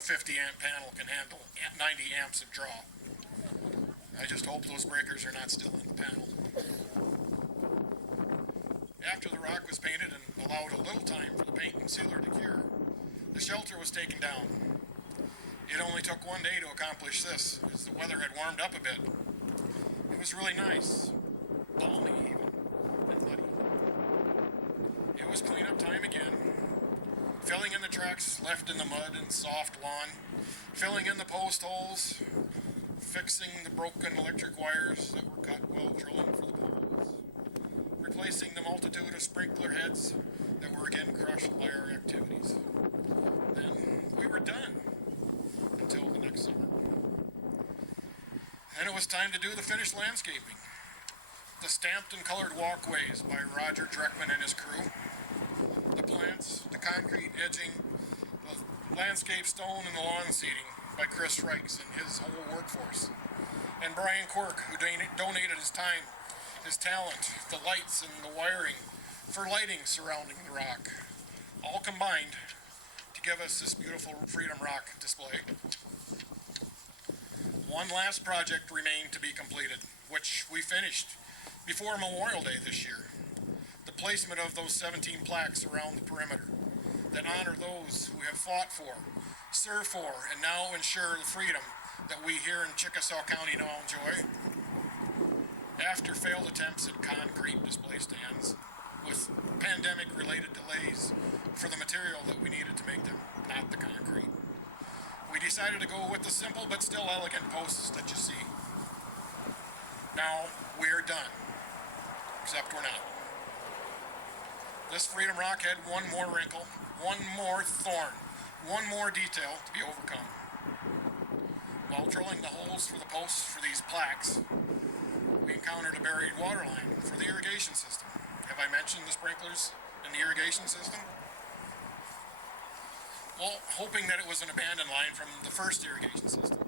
50 amp panel can handle 90 amps of draw. I just hope those breakers are not still in the panel. After the rock was painted and allowed a little time for the paint and sealer to cure, the shelter was taken down. It only took one day to accomplish this, as the weather had warmed up a bit. It was really nice, balmy even, and muddy. It was cleanup time again, filling in the tracks left in the mud and soft lawn, filling in the post holes, fixing the broken electric wires that were cut while drilling for the poles, replacing the multitude of sprinkler heads that were again crushed by our activities. Then we were done until the next summer. Then it was time to do the finished landscaping. The stamped and colored walkways by Roger Dreckman and his crew, the plants, the concrete edging, the landscape stone, and the lawn seating by Chris Reichs and his whole workforce, and Brian Quirk, who donated his time, his talent, the lights and the wiring for lighting surrounding the rock, all combined to give us this beautiful Freedom Rock display. One last project remained to be completed, which we finished before Memorial Day this year. The placement of those 17 plaques around the perimeter that honor those who have fought for, served for, and now ensure the freedom that we here in Chickasaw County now enjoy. After failed attempts at concrete display stands, with pandemic-related delays for the material that we needed to make them, not the concrete, we decided to go with the simple but still elegant posts that you see. Now we're done, except we're not. This Freedom Rock had one more wrinkle, one more thorn, one more detail to be overcome. While drilling the holes for the posts for these plaques, we encountered a buried water line for the irrigation system. Have I mentioned the sprinklers in the irrigation system? Well, hoping that it was an abandoned line from the first irrigation system,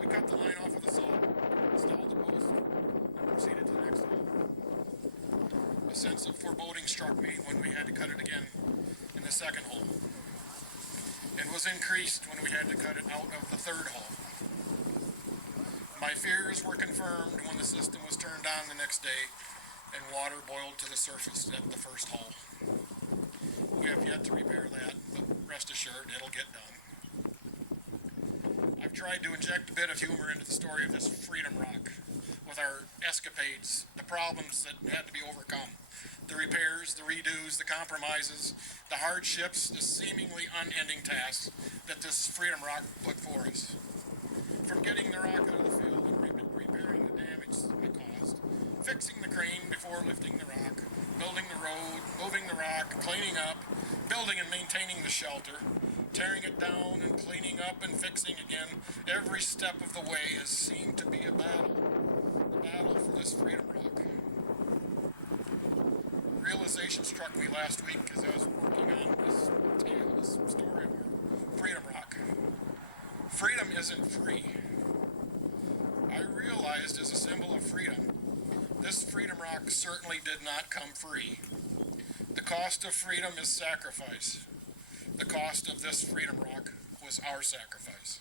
we cut the line off with a saw, installed the post, and proceeded to the next hole. A sense of foreboding struck me when we had to cut it again in the second hole, and was increased when we had to cut it out of the third hole. My fears were confirmed when the system was turned on the next day and water boiled to the surface at the first hole. We have yet to repair that, but rest assured it'll get done. I've tried to inject a bit of humor into the story of this Freedom Rock with our escapades, the problems that had to be overcome, the repairs, the redos, the compromises, the hardships, the seemingly unending tasks that this Freedom Rock put for us. From getting the rock out of the field and repairing the damage it caused, fixing the crane before lifting the rock, building the road, moving the rock, cleaning up, building and maintaining the shelter, tearing it down and cleaning up and fixing again. Every step of the way has seemed to be a battle. The battle for this Freedom Rock. Realization struck me last week as I was working on this tale, this story of our Freedom Rock. Freedom isn't free. I realized as a symbol of freedom, this Freedom Rock certainly did not come free. The cost of freedom is sacrifice. The cost of this Freedom Rock was our sacrifice.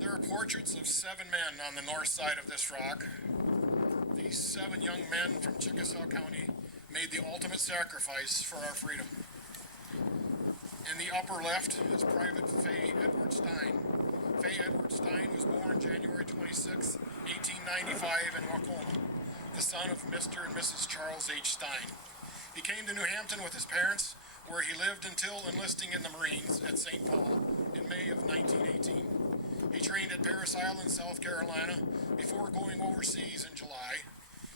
There are portraits of 7 men on the north side of this rock. These 7 young men from Chickasaw County made the ultimate sacrifice for our freedom. In the upper left is Private Faye Edward Stein. Faye Edward Stein was born January 26, 1895 in Waukoma, the son of Mr. and Mrs. Charles H. Stein. He came to New Hampton with his parents, where he lived until enlisting in the Marines at St. Paul in May of 1918. He trained at Parris Island, South Carolina, before going overseas in July.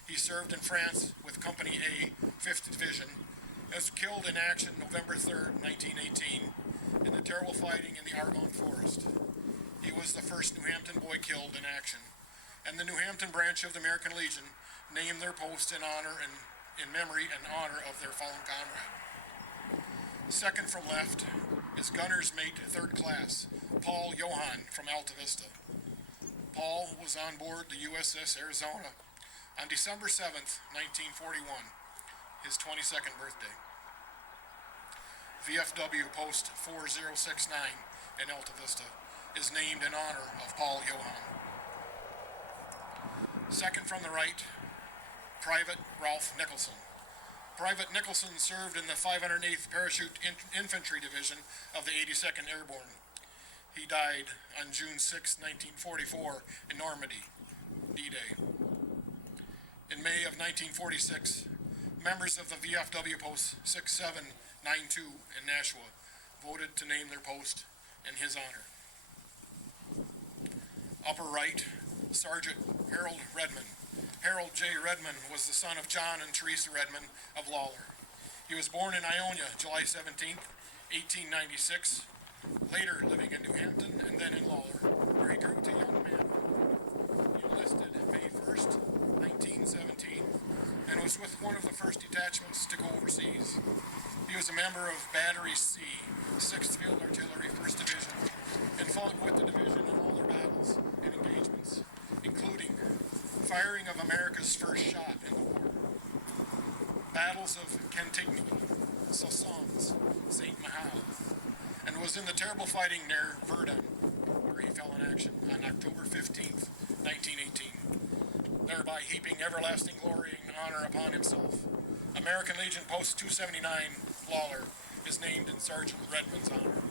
He served in France with Company A, 5th Division, and was killed in action November 3rd, 1918, in the terrible fighting in the Argonne Forest. He was the first New Hampton boy killed in action, and the New Hampton branch of the American Legion named their post in honor and in memory and honor of their fallen comrade. Second from left is Gunner's Mate 3rd Class, Paul Johann from Alta Vista. Paul was on board the USS Arizona on December 7th, 1941, his 22nd birthday. VFW Post 4069 in Alta Vista is named in honor of Paul Johann. Second from the right, Private Ralph Nicholson. Private Nicholson served in the 508th Parachute Infantry Division of the 82nd Airborne. He died on June 6, 1944 in Normandy, D-Day. In May of 1946, members of the VFW Post 6792 in Nashua voted to name their post in his honor. Upper right, Sergeant Harold Redmond. Harold J. Redmond was the son of John and Teresa Redmond of Lawler. He was born in Ionia, July 17, 1896, later living in New Hampton and then in Lawler, where he grew to young man. He enlisted May 1st, 1917, and was with one of the first detachments to go overseas. He was a member of Battery C, 6th Field Artillery, 1st Division, and fought with the division in all their battles and engagements, including firing of America's first shot in the war, battles of Cantigny, Soissons, St. Mahal, and was in the terrible fighting near Verdun, where he fell in action on October 15th, 1918, thereby heaping everlasting glory and honor upon himself. American Legion Post 279, Lawler, is named in Sergeant Redmond's honor.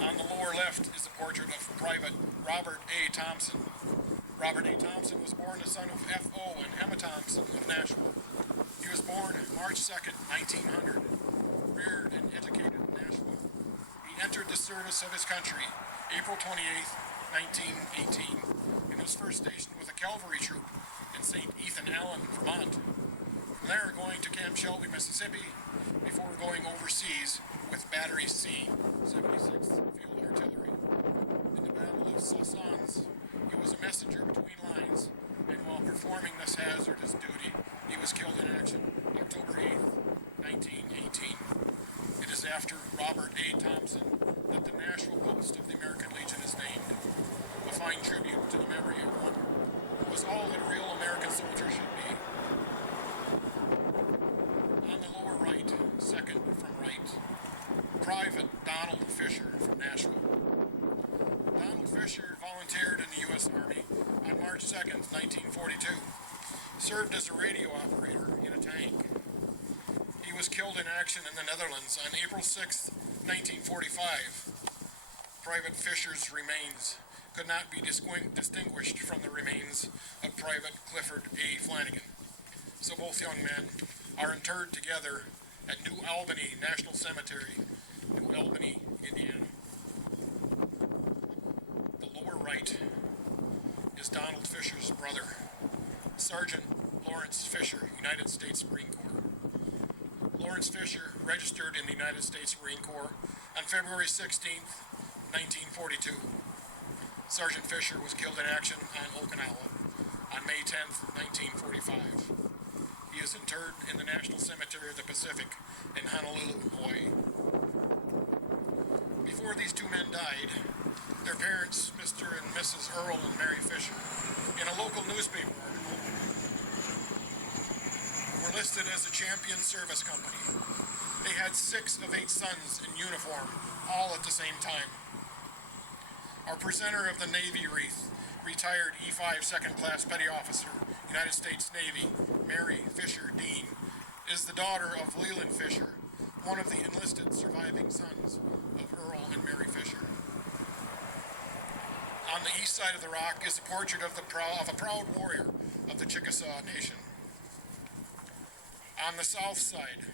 On the lower left is a portrait of Private Robert A. Thompson. Robert A. Thompson was born the son of F.O. and Emma Thompson of Nashua. He was born March 2nd, 1900, reared and educated in Nashua. He entered the service of his country April 28th, 1918, and was first stationed with a cavalry troop in St. Ethan Allen, Vermont. From there, going to Camp Shelby, Mississippi, before going overseas with Battery C, 76th Field Artillery. In the Battle of Soissons, he was a messenger between lines, and while performing this hazardous duty, he was killed in action October 8th, 1918. It is after Robert A. Thompson that the National Post of the American Legion is named, a fine tribute to the memory of one who was all that a real American soldier should be. On the lower right, second from right, Private Donald Fisher from Nashua. Donald Fisher volunteered in the U.S. Army on March 2nd, 1942, served as a radio operator in a tank. He was killed in action in the Netherlands on April 6th, 1945. Private Fisher's remains could not be distinguished from the remains of Private Clifford A. Flanagan, so both young men are interred together at New Albany National Cemetery, New Albany, Indiana. Right is Donald Fisher's brother, Sergeant Lawrence Fisher, United States Marine Corps. Lawrence Fisher registered in the United States Marine Corps on February 16th, 1942. Sergeant Fisher was killed in action on Okinawa on May 10th, 1945. He is interred in the National Cemetery of the Pacific in Honolulu, Hawaii. Before these two men died, their parents, Mr. and Mrs. Earl and Mary Fisher, in a local newspaper article, were listed as a champion service company. They had 6 of 8 sons in uniform, all at the same time. Our presenter of the Navy wreath, retired E-5 Second Class Petty Officer, United States Navy, Mary Fisher Dean, is the daughter of Leland Fisher, one of the enlisted surviving sons of Earl and Mary Fisher. On the east side of the rock is a portrait of a proud warrior of the Chickasaw Nation. On the south side,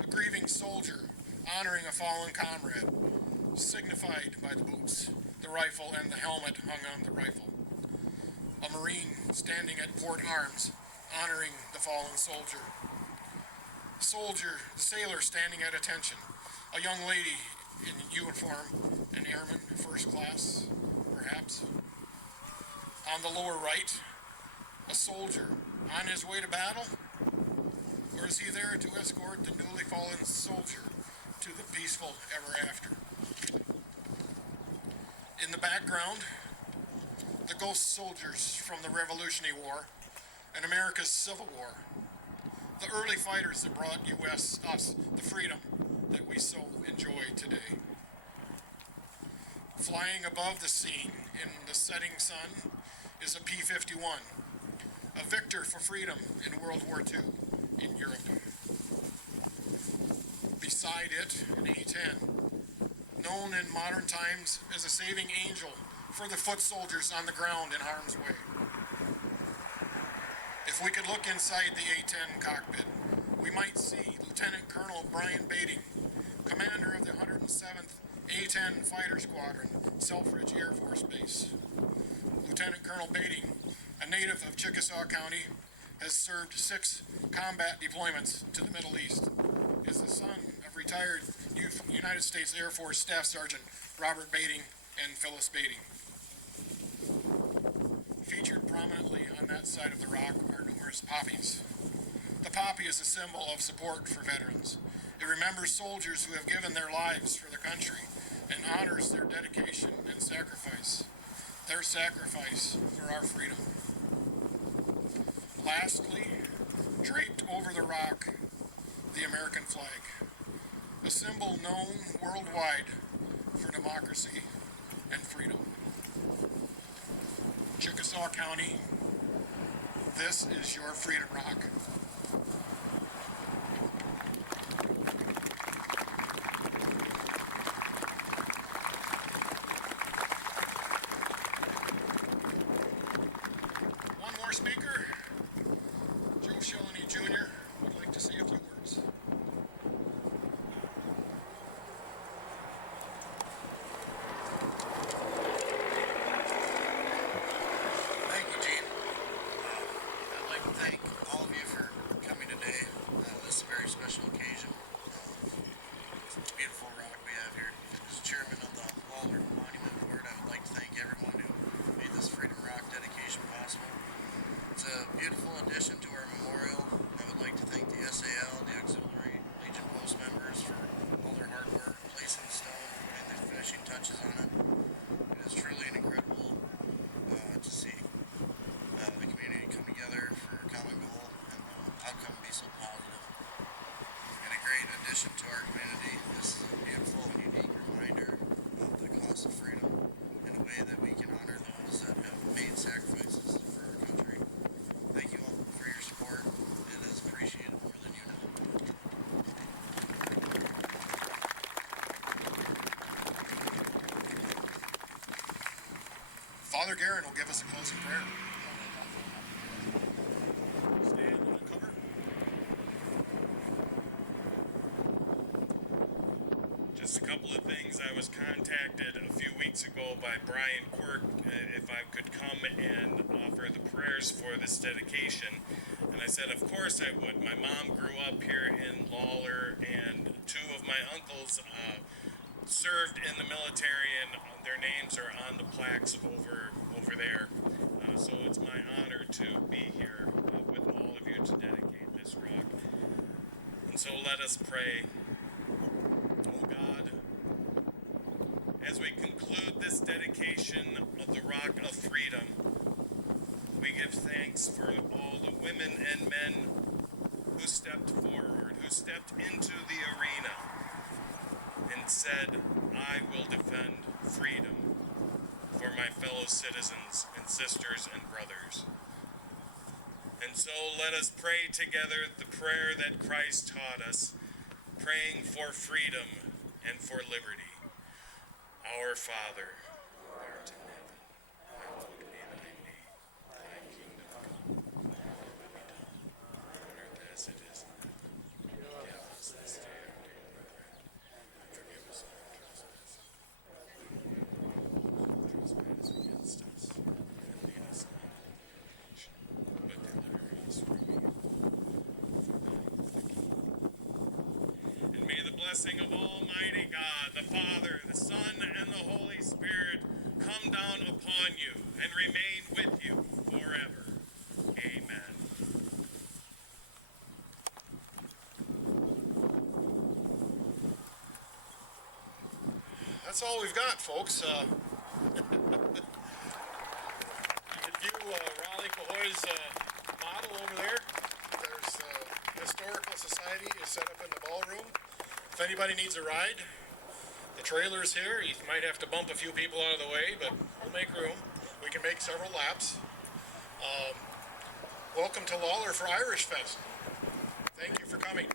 a grieving soldier honoring a fallen comrade, signified by the boots, the rifle, and the helmet hung on the rifle. A Marine standing at port arms, honoring the fallen soldier. The sailor standing at attention, a young lady in uniform, an airman, first class, perhaps. On the lower right, a soldier on his way to battle, or is he there to escort the newly fallen soldier to the peaceful ever after? In the background, the ghost soldiers from the Revolutionary War and America's Civil War, the early fighters that brought us the freedom that we so enjoy today. Flying above the scene in the setting sun is a P-51, a victor for freedom in World War II in Europe. Beside it, an A-10, known in modern times as a saving angel for the foot soldiers on the ground in harm's way. If we could look inside the A-10 cockpit, we might see Lieutenant Colonel Brian Beatty, commander of the 107th A-10 Fighter Squadron, Selfridge Air Force Base. Lieutenant Colonel Beatty, a native of Chickasaw County, has served 6 combat deployments to the Middle East, is the son of retired United States Air Force Staff Sergeant Robert Beatty and Phyllis Beatty. Featured prominently on that side of the rock are numerous poppies. The poppy is a symbol of support for veterans. It remembers soldiers who have given their lives for the country and honors their dedication and sacrifice, their sacrifice for our freedom. Lastly, draped over the rock, the American flag, a symbol known worldwide for democracy and freedom. Chickasaw County, this is your Freedom Rock. One more speaker, Joe Shelley Jr. would like to say a few words. Thank you, Gene. I'd like to thank all of you for coming today. This is a very special occasion. It's a beautiful rock we have here. As chairman of the Lawler Monument Board, I would like to thank everyone who made this Freedom Rock dedication possible. It's a beautiful addition to our memorial. I would like to thank the SAL, the Auxiliary Legion Post members for all their hard work, placing the stone, putting the finishing touches on it. It is truly an incredible to see the community come together for a common goal and the outcome be so positive. And a great addition to our community. This is a beautiful and unique reminder of the cost of freedom in a way that we can honor those that have made sacrifices for our country. Thank you all for your support. It is appreciated more than you know. Father Guerin will give us a closing prayer. Stand and uncover. Just a couple of things. I was contacted a few weeks ago by Brian Quirk if I could come and offer the prayers for this dedication. And I said, of course I would. My mom grew up here in Lawler, and 2 of my uncles served in the military, and their names are on the plaques over there. So it's my honor to be here with all of you to dedicate this rock. And so let us pray. Oh God, as we conclude this dedication of the Rock of Freedom, we give thanks for all the women and men who stepped forward, who stepped into the arena and said, I will defend freedom for my fellow citizens and sisters and brothers. And so let us pray together the prayer that Christ taught us, praying for freedom and for liberty. Our Father, who art in heaven, hallowed be thy name. Thy kingdom come, thy will be done, on earth as it is in heaven. Give us this day our daily bread, and forgive us our trespasses. Trespass against us, and lead us not into temptation, but deliver us from evil. For thine is the kingdom. And may the blessing of Almighty God, the Father, the Son, and the Holy Spirit come down upon you and remain with you forever. Amen. That's all we've got, folks. You can view Raleigh Cahoy's model over there. There's the Historical Society is set up in the ballroom. If anybody needs a ride, the trailer's here. You might have to bump a few people out of the way, but we'll make room. We can make several laps. Welcome to Lawler for Irish Fest. Thank you for coming.